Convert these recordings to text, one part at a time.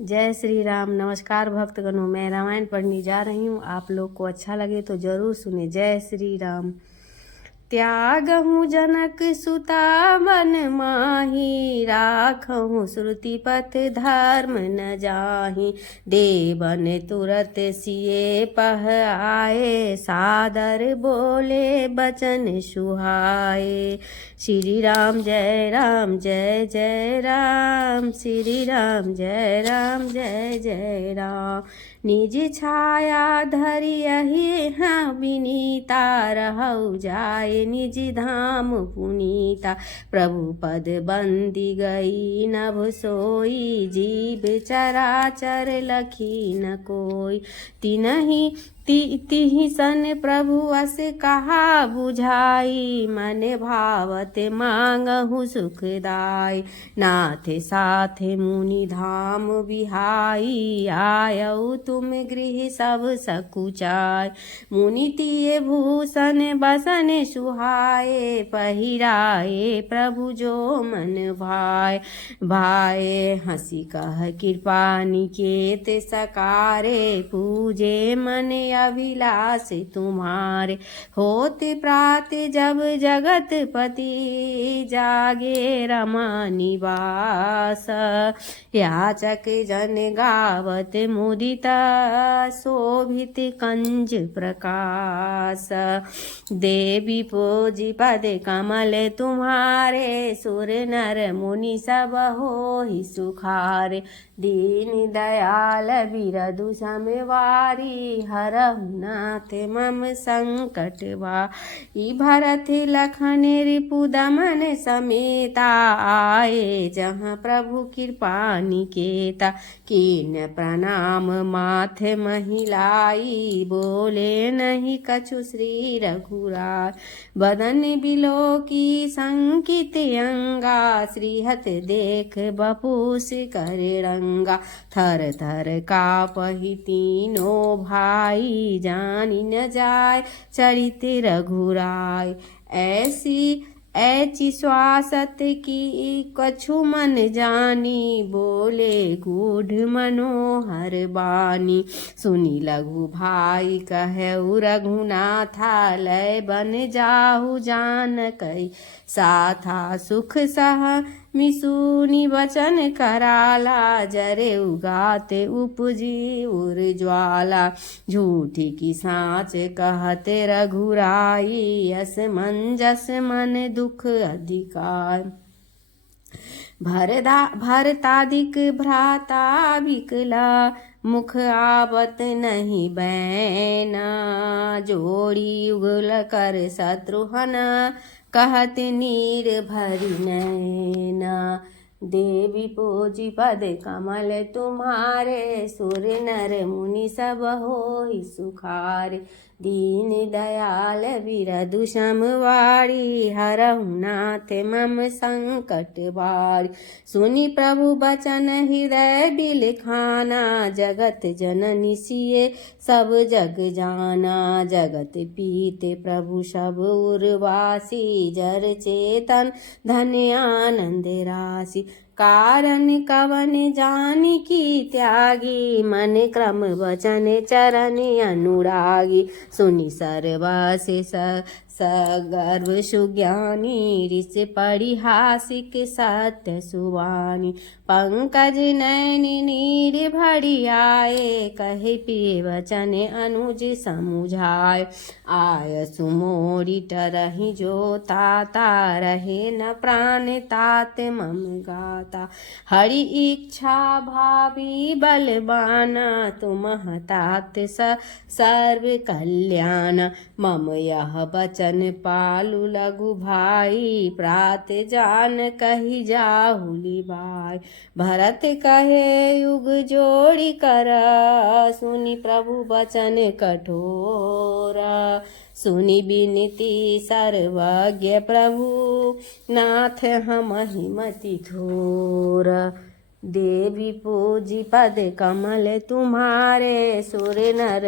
जय श्री राम। नमस्कार भक्तगणों, मैं रामायण पढ़ने जा रही हूँ। आप लोग को अच्छा लगे तो जरूर सुने। जय श्री राम। त्यागहु जनक सुता मन माही, राखहु श्रुति पथ धर्म न जाही। देवन तुरत सिए पह आए, सादर बोले बचन सुहाए। श्री राम जय राम जय जय राम, श्री राम जय राम जय जय राम। निज छाया धरियहि हाँ विनीता, रहु जाय निज धाम पुनीता। प्रभु पद बंदी गई नभ सोई, जीव चराचर लखी न कोई। तिनहि तिहि सन प्रभु अस कहा बुझाई, मन भावत मांगहु सुखदाई। नाथ साथ मुनि धाम बिहाई, आयऊ तुम गृह सब सकुचाय। मुनि तिय भूषण बसन सुहाए, पहिराए प्रभु जो मन भाए। भाए हंसी कह कृपा निकेत सकारे, पूजे मन अभिलाष तुम्हारे। होते प्रात जब जगत पति, जागे रमा निवास। याचक जन गावत मुदित, शोभित कंज प्रकाश। देवी पूजी पद कमल तुम्हारे, सुर नर मुनि सब होहि सुखारे। दीन दयाल बिरदु समवारी, हरहु नाथ मम संकट भाई। भरत लखन रिपु दमन समेता, आए जहाँ प्रभु कृपा निकेता। कीन प्रणाम माथ महिलाई, बोले नहीं कछु श्री रघुराय। बदन बिलो की संकित अंगा, श्रीहत देख बपुस कर रंगा। थर थर कापहि तीनों भाई, जानि न जाय चरित रघुराय। ऐची श्वासत की कछु मन जानी, बोले गूढ़ मनोहर बानी। सुनी लघु भाई कहु रघुनाथा, लय बन जाहु जानकै साथा। सुख सह मिसुनि वचन कराला, जरे उगाते उपजी उर ज्वाला। झूठी की साँच कहते रघुराई, असमंजस मन दुख अधिकार। भरतादिक भ्राता विकला, मुख आवत नहीं बैना। जोड़ी उगल कर शत्रुघ्न, कहत नीर भरि नैना। देवी पूजी पद कमल तुम्हारे, सुर नर मुनि सब होहि सुखारे। दीन दयाल बिरदु समवारी, हरहु नाथ मम संकट भारी। सुनि प्रभु बचन हृदय बिलखाना, जगत जननी सिए सब जग जाना। जगत पीते प्रभु सब उर्वासी, जर चेतन धन्य आनंद राशि। कारण कवन जानी की त्यागी, मन क्रम वचन चरण अनुरागी। सुनि सर्वस सगर्भ सुज्ञानी, ऋषि परिहासिक सत्य सुवानी। पंकज नैनी नीर भरि आए, कहे प्रिय वचन अनुज समुझाए। आय सुमोरी टरहि जो ताता, रहे न प्राण तात मम गाता। हरि इच्छा भावी बलवाना, तुम तात सर्व कल्याण। मम यह बचन पालु लघु भाई, प्रात जान कहि जाहुली भाई। भरत कहे युग जोड़ी कर, सुनि प्रभु बचन कठोर। सुनि बिनती सर्वज्ञ प्रभु, नाथ हमहि मति थोर। देवी पूजी पद कमल तुम्हारे, सुर नर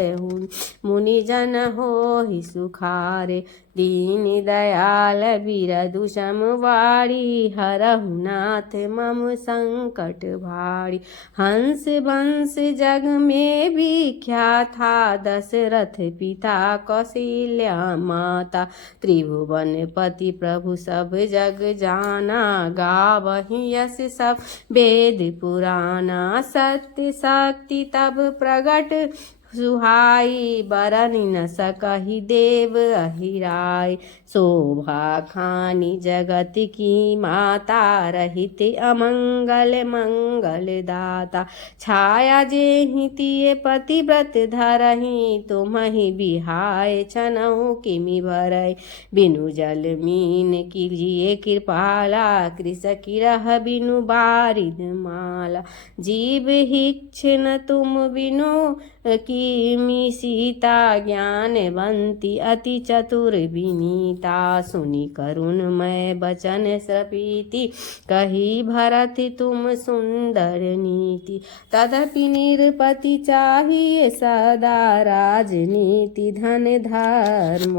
मुनि जन हो ही सुखारे। दीन दयाल बिरदु सम वारी, हरहु नाथ मम संकट भारी। हंस बंस जग में विख्यात था, दशरथ पिता कौशल्या माता। त्रिभुवन पति प्रभु सब जग जाना, गावहि यश सब वेद पुराना। सत्य शक्ति तब प्रगट सुहाई, बरन न सकहि देव अहिराय। शोभा खानी जगत की माता, रहित अमंगल मंगल दाता। छाया जेहि तिये पतिव्रत धरहि, तुम्हि बिहाय छनहु किमि भरೈ। बिनु जल मीन कीजिए कृपाला, कृष किरह बिनु बारिद माला। जीव हिक्ष न तुम बिनु किमि सीता, ज्ञानवंती अति चतुर विनीता। सुनि करुण मैं बचन श्रपीति, कही भरत तुम सुंदर नीति। तदपि निरपति चाहिए सदा, राजनीति धन धर्म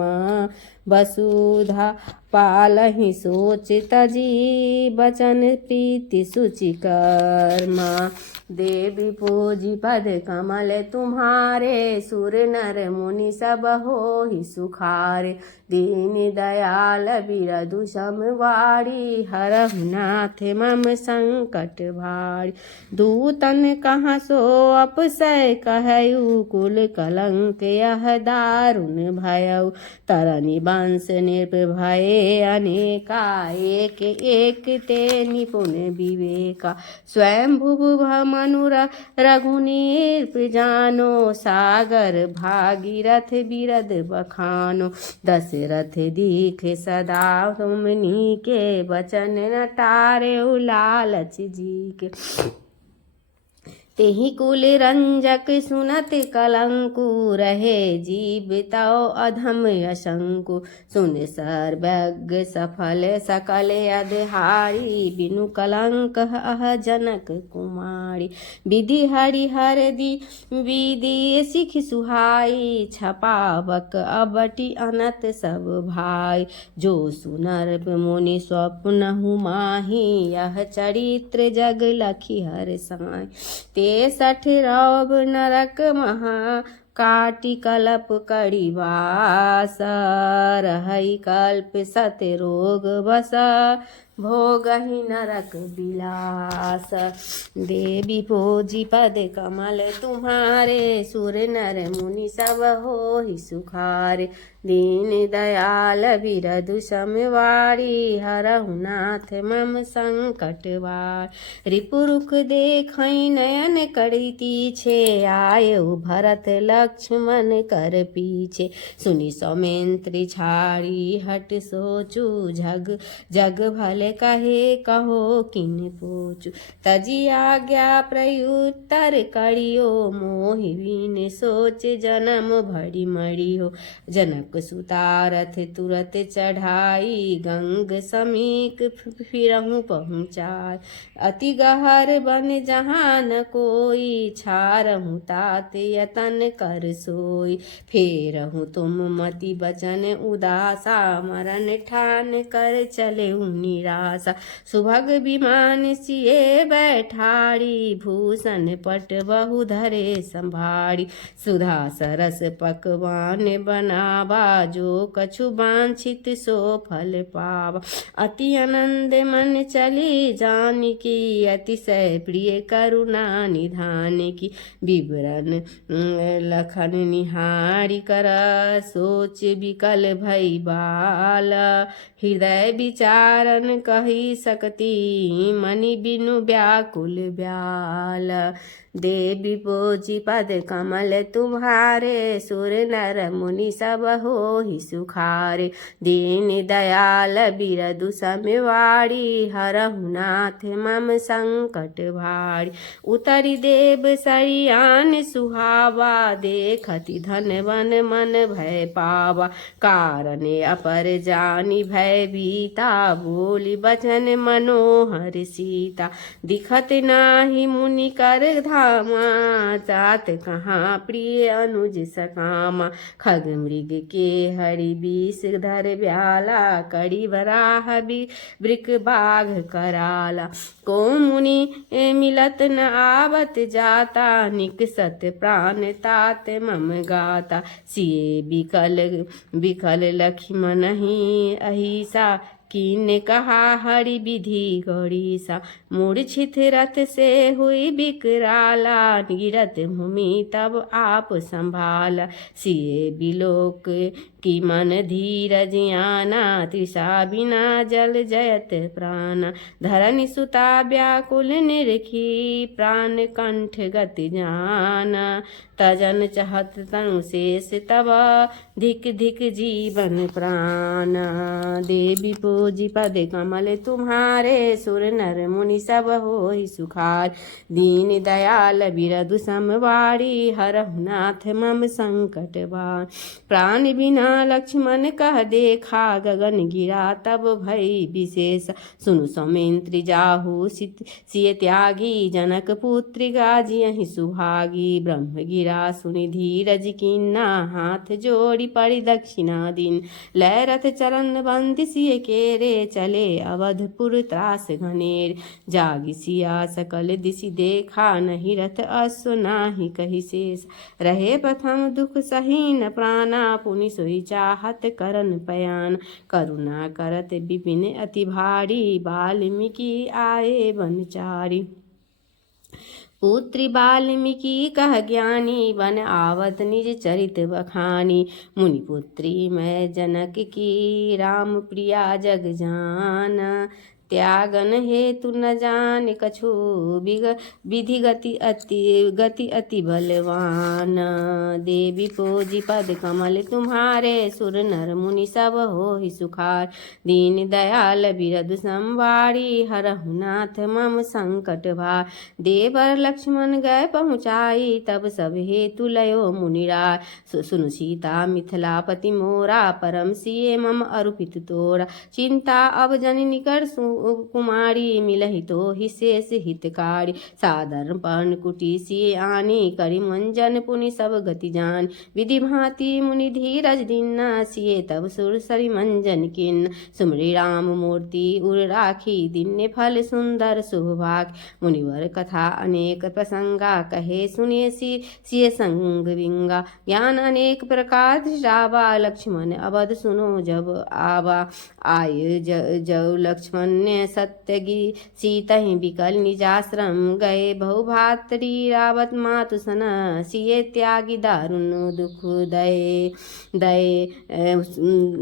वसुधा। पालहि सोच तजी, बचन प्रीति सुचि कर्मा। देवी पूजी पद कमल तुम्हारे, सुर नर मुनि सब हो ही सुखारे। दीन दयाल बिरदु सम वारी, हरहु नाथ मम संकट भारी। दूतन कहाँ सो अपसै कहयु, कुल कलंक यह दारुण भयउ। तरनि वंश निर्भय अनेका, एक एक ते निपुण विवेका। स्वयं भुव मनु रघुनीर जानो, सागर भागीरथ बिरद बखानो। दशरथ दीख सदा तुमनी के, बचन न टारे लालच जी के। तेहि कुल रंजक सुनत कलंकु, रहे जीव तौ अधम असंकु। सुन सर्वज्ञ सफल सकल अधहारी, बिनु कलंक अह जनक कुमारी। विधि हरिहर दी विधि सिख सुहाई, छपावक अबटी अनत सब भाई। जो सुनर मुनि स्वप्नहु माही, यह चरित्र जग लखी हर साई। 63 रौब नरक महा, काटि कल्प करि वास। रहै कल्प सत रोग बस, भोगहि नरक बिलास। देवी पूजी पद कमल तुम्हारे, सुर नर मुनि सब हो ही सुखारे। दीन दयाल बिरदु सम वारी, हरहु नाथ मम संकट भारी। रिपुरुख देखै नयन करि तीछे, आयउ भरत लक्ष्मण कर पीछे। सुनि सौमित्री छाड़ी हट सोचु, जग जग भले कहे कहो किन पूछू। तजी आज्ञा प्रयुत्तर करियो, मोहि बिन सोच जन्म भरी मरियो। जनक सुतारथ तुरत चढ़ाई, गंग समीक फिरहु पहुँचाय। अति गहर बन जहाँ न कोई, छारहु तात यतन कर सोई। फेरहु तुम मति बचन उदासा, मरण ठान कर चले निराशा। सुभग विमान सिए बैठारी, भूषण पट बहु धरे संभारी। सुधा सरस पकवान बनावा, जो कछु वांछित सो फल पावा। अति आनंद मन चली जानकी, अतिशय प्रिय करुणा निधान की। विवरण लखन निहारी कर, सोच विकल भई बाल। हृदय विचारन कही सकती, मनि बिनु व्याकुल ब्याल। देवी पूजी पद कमल तुम्हारे, सुर नर मुनि सब हो ही सुखारे। दीन दयाल बिरदु सम वारी, हरहु नाथ मम संकट भारी। उतरि देव सरियान सुहावा, देखति धन वन मन भय पावा। कारण अपर जानी भय भीता बोली बचन मनोहर सीता। दिखत नाही मुनि कर धामा जात कहाँ प्रिय अनुज सकामा। खग मृग के हरि बीस धर ब्याला कड़ी वराह वृक बाघ कराला। को मुनि मिलत न आवत जाता निकसत प्राण तात मम गाता। सिए बिकल बिकल लक्ष्मण ही अहिसा कीन कहा हरि विधि गौरीसा। मूर्छित रथ से हुई बिकराला गिरत भूमि तब आप संभाला। सिए बिलोक की मन धीरज आना तृषा बिना जल जयत प्राण। धरनि सुता व्याकुल निरखी प्राण कंठ गति जाना। तजन चहत तनु शेष तब धिक धिक जीवन प्राण। देवी पूजी पद कमल तुम्हारे सुर नर मुनि सब होहि सुखार। दीन दयाल बिरधु समवारी हरहु नाथ मम संकट बार। प्राण बिना लक्ष्मण कह देखा गगन गिरा तब भई विशेष। सुनु सौमित्री जाहु सिय त्यागी जनक पुत्री गाजियहि सुभागी। ब्रह्म गिरा सुनि धीरज कीन्ना हाथ जोड़ी पड़ी दक्षिणा दिन। लय रथ चरण बंदी सिय केरे चले अवधपुर त्रास घनेर। जागी सिया सकल दिशि देखा नहीं रथ अश्व नाही कहि शेष। रहे प्रथम दुख सहीन प्राणा पुनि सोई चाहत करन पयान। करुणा करत विपिन अति भारी वाल्मीकि आए बनचारी। पुत्री वाल्मीकि कह ज्ञानी बन आवत निज चरित बखानी। मुनि पुत्री मैं जनक की राम प्रिया जग जान। त्यागन हेतु न जान कछु विधि गति अति बलवान। देवी पूजी पद कमल तुम्हारे सुर नर मुनि सब होहि सुखार। दीन दयाल बिरधु संवारी हरहु नाथ मम संकट भार। देवर लक्ष्मण गए पहुँचाई तब सब हेतु लयो मुनिराय। सुनु सीता मिथिलापति मोरा परम सिए मम अरूपित तोरा। चिंता अब जननी कर कुमारी मिलहि तो ही शेष हितकारी। साधारण पर्ण कुटी सिए आनी करि मंजन पुनि सब गति जान। विधि भांति मुनि धीरज दिन्ना सिए तब सुर सरि मंजन किन्न। सुमरि राम मूर्ति उर राखी दिन्ने फल सुंदर शुभभाग। मुनिवर कथा अनेक प्रसंगा कहे सुनिए सिए संग विंगा। ज्ञान अनेक प्रकार दृष्टावा लक्ष्मण अवध सुनो जब आवा। आय जब लक्ष्मण ने सत्यगी सीतहि बिकल निजाश्रम गए। बहुभातरी रावत मातु सन सिए त्यागी दारुण दुख दये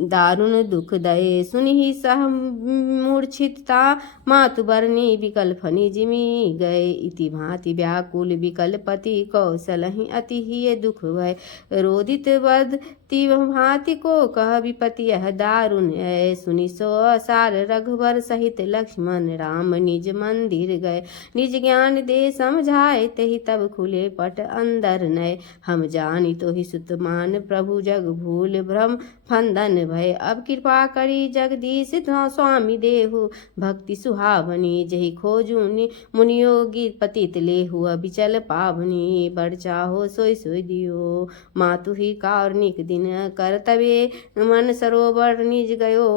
दारुण दुख दये। सुनि सह मूर्छितता मातु बरनी विकल फनि जिमि गए। इति भांति व्याकुल विकल पति कौशलहि अति ही दुख भय। रोदित बद ती भांति को कह विपति यह दारुण है। सुनि सो असार रघुवर सहित लक्ष्मण राम निज मंदिर गए। निज ज्ञान दे समझाए तेहि तब खुले पट अंदर नय। हम जानी तो ही सुतमान प्रभु जग भूल भ्रम फंदन भय। अब कृपा करी जगदीश स्वामी देहु भक्ति सुहावनी। जहि खोजू मुनियोगी पतित लेहु अबिचल पावनी। बड़ चाहो सोई सोई दियो मातु ही कारुणिक दिन। करतबे मन सरोवर निज गयो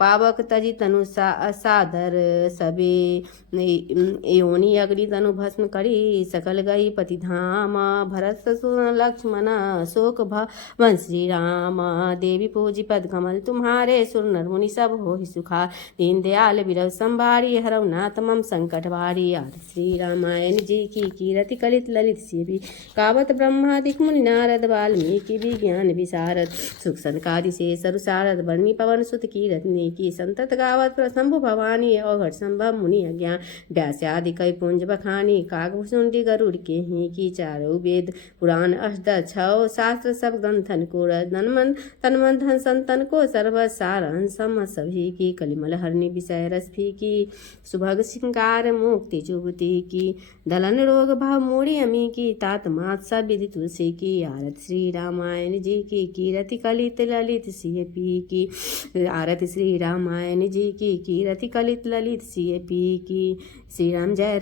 पावक तजि तनु सादर सबे। योनि अग्नि तनु भस्म करी सकल गई पति धाम। भरत सुन लक्ष्मण शोक भवन श्री राम। देवी पूजी पद कमल तुम्हारे सुर नर मुनि सब होहि सुखार। दीन दयाल बिरव संभारी हरौ नाथ मम संकट भारी। आदि श्री रामायण जी की कीरति कलित ललित सिय कावत ब्रह्मादिक मुनि नारद वाल्मीकि विज्ञान विशारद। सुख सनकादि से सरु सारद बरनी पवन सुत कीरत ने रानी की संतत गावत प्रशंभु भवानी अवघट संभव मुनि अज्ञान व्यास्यादि कई पुंज बखानी काकभुसुंडी गरुड़ के ही की चारों वेद पुराण अष्ट छौ शास्त्र सब ग्रंथन को तनमन धन संतन को सर्वसारण सम सभी की कलिमल हरणी विषय रस की सुभग श्रृंगार मुक्ति जुबती की दलन रोग भाव मूढ़ी अमी की तात मात सा विधि तुलसी की आरत श्री रामायण जी की कीरति कलित ललित सिय पी की आरत श्री रामायण जी की कीरति कलित ललित सिय पी की श्री राम जय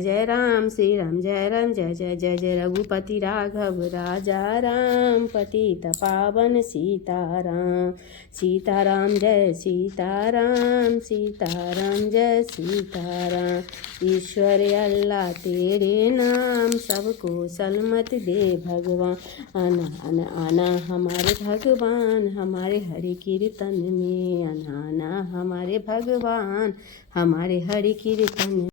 जय राम श्री राम जय जय जय रघुपति राघव राजा राम पतित पावन सीताराम सीताराम जय सीताराम सीताराम जय सीताराम ईश्वर अल्लाह तेरे नाम सबको सलमत दे भगवान आना आना आना हमारे भगवान हमारे हरि कीर्तन में आना आना हमारे भगवान हमारे हरि कीर्तन